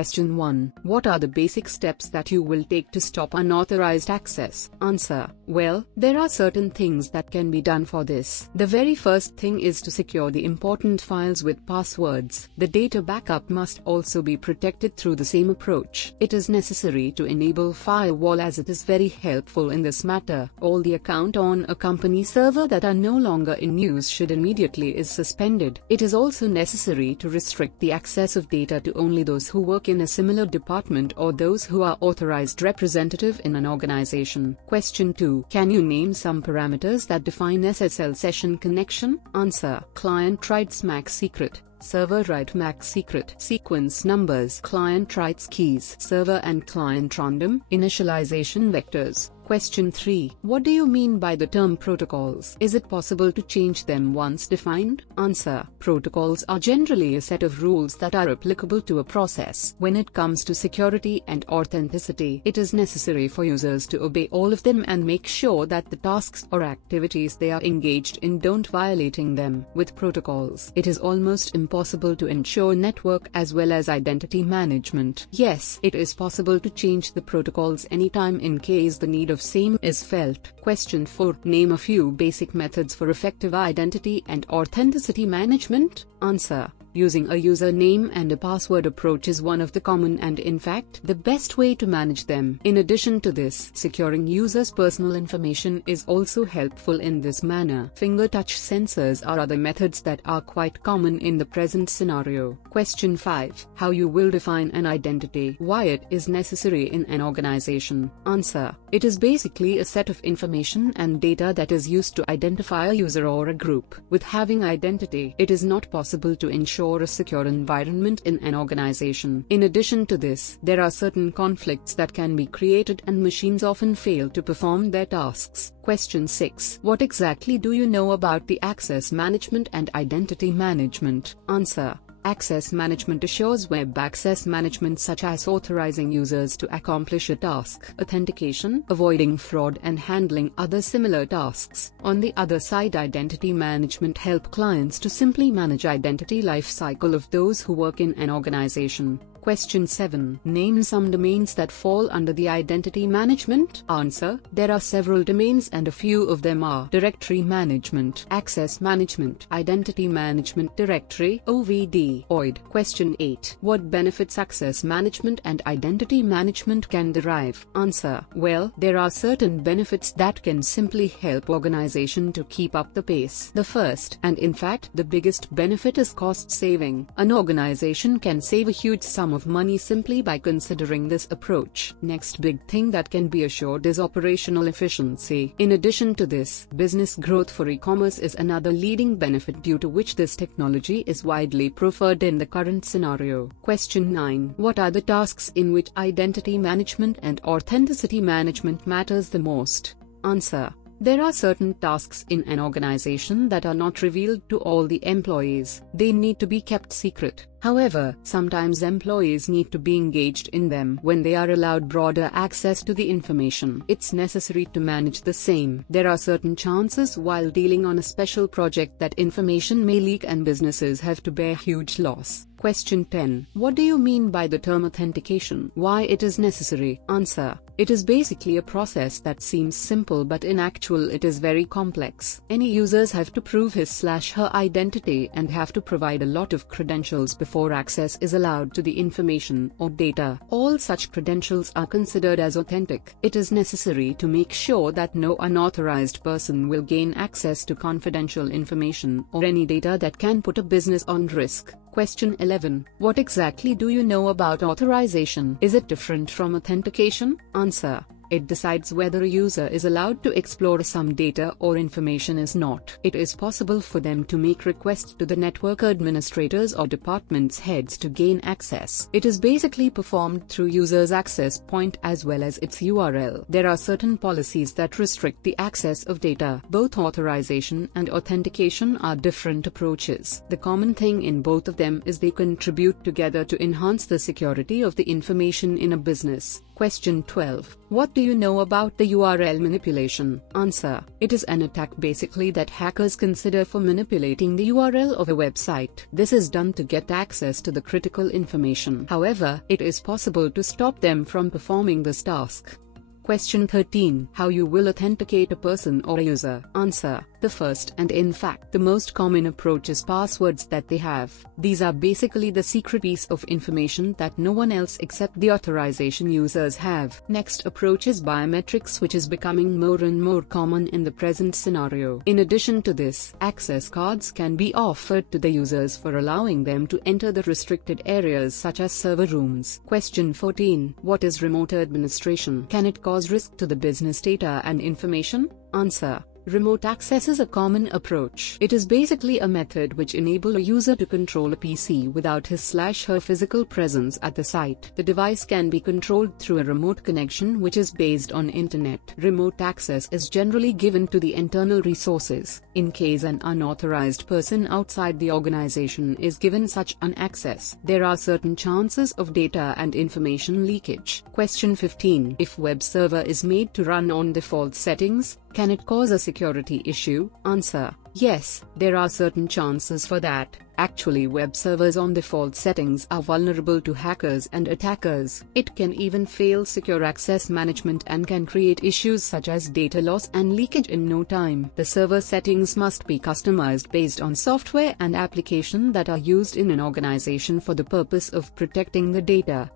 Question 1. What are the basic steps that you will take to stop unauthorized access? Answer. Well, there are certain things that can be done for this. The very first thing is to secure the important files with passwords. The data backup must also be protected through the same approach. It is necessary to enable firewall as it is very helpful in this matter. All the accounts on a company server that are no longer in use should immediately is suspended. It is also necessary to restrict the access of data to only those who work in a similar department or those who are authorized representative in an organization. Question 2. Can you name some parameters that define SSL session connection? Answer. Client writes MAC secret. Server write MAC secret. Sequence numbers. Client writes keys. Server and client random. Initialization vectors. Question 3. What do you mean by the term protocols? Is it possible to change them once defined? Answer. Protocols are generally a set of rules that are applicable to a process. When it comes to security and authenticity, it is necessary for users to obey all of them and make sure that the tasks or activities they are engaged in don't violating them. With protocols, it is almost impossible to ensure network as well as identity management. Yes, it is possible to change the protocols anytime in case the need of same is felt. Question 4. Name a few basic methods for effective identity and authenticity management. Answer. Using a username and a password approach is one of the common and in fact the best way to manage them. In addition to this, securing users' personal information is also helpful in this manner. Finger touch sensors are other methods that are quite common in the present scenario. Question 5. How you will define an identity? Why it is necessary in an organization? Answer. It is basically a set of information and data that is used to identify a user or a group. With having identity, it is not possible to ensure a secure environment in an organization. In addition to this, there are certain conflicts that can be created and machines often fail to perform their tasks. Question 6. What exactly do you know about the access management and identity management? Answer. Access management assures web access management such as authorizing users to accomplish a task, authentication, avoiding fraud and handling other similar tasks. On the other side, identity management helps clients to simply manage identity lifecycle of those who work in an organization. Question 7. Name some domains that fall under the identity management. Answer. There are several domains and a few of them are directory management, access management, identity management, directory, OVD, OID. Question 8. What benefits access management and identity management can derive? Answer. Well, there are certain benefits that can simply help organization to keep up the pace. The first, and in fact the biggest benefit, is cost saving. An organization can save a huge sum of money simply by considering this approach. Next big thing that can be assured is operational efficiency. In addition to this, business growth for e-commerce is another leading benefit due to which this technology is widely preferred in the current scenario. Question 9. What are the tasks in which identity management and authenticity management matters the most? Answer. There are certain tasks in an organization that are not revealed to all the employees. They need to be kept secret. However, sometimes employees need to be engaged in them. When they are allowed broader access to the information, it's necessary to manage the same. There are certain chances while dealing on a special project that information may leak and businesses have to bear huge loss. Question 10. What do you mean by the term authentication? Why it is necessary? Answer. It is basically a process that seems simple but in actual it is very complex. Any users have to prove his/her identity and have to provide a lot of credentials before access is allowed to the information or data. All such credentials are considered as authentic. It is necessary to make sure that no unauthorized person will gain access to confidential information or any data that can put a business on risk. Question 11. What exactly do you know about authorization? Is it different from authentication? Answer. It decides whether a user is allowed to explore some data or information is not. It is possible for them to make requests to the network administrators or departments heads to gain access. It is basically performed through user's access point as well as its URL. There are certain policies that restrict the access of data. Both authorization and authentication are different approaches. The common thing in both of them is they contribute together to enhance the security of the information in a business. Question 12. What do you know about the URL manipulation? Answer. It is an attack basically that hackers consider for manipulating the URL of a website. This is done to get access to the critical information. However, it is possible to stop them from performing this task. Question 13. How you will authenticate a person or a user? Answer. The first and in fact the most common approach is passwords that they have. These are basically the secret piece of information that no one else except the authorization users have. Next approach is biometrics, which is becoming more and more common in the present scenario. In addition to this, access cards can be offered to the users for allowing them to enter the restricted areas such as server rooms. Question 14. What is remote administration? Can it cause risk to the business data and information? Answer. Remote access is a common approach. It is basically a method which enables a user to control a PC without his/her physical presence at the site. The device can be controlled through a remote connection which is based on internet. Remote access is generally given to the internal resources. In case an unauthorized person outside the organization is given such an access, there are certain chances of data and information leakage. Question 15. If web server is made to run on default settings, can it cause a security issue? Answer. Yes, there are certain chances for that. Actually, web servers on default settings are vulnerable to hackers and attackers. It can even fail secure access management and can create issues such as data loss and leakage in no time. The server settings must be customized based on software and application that are used in an organization for the purpose of protecting the data.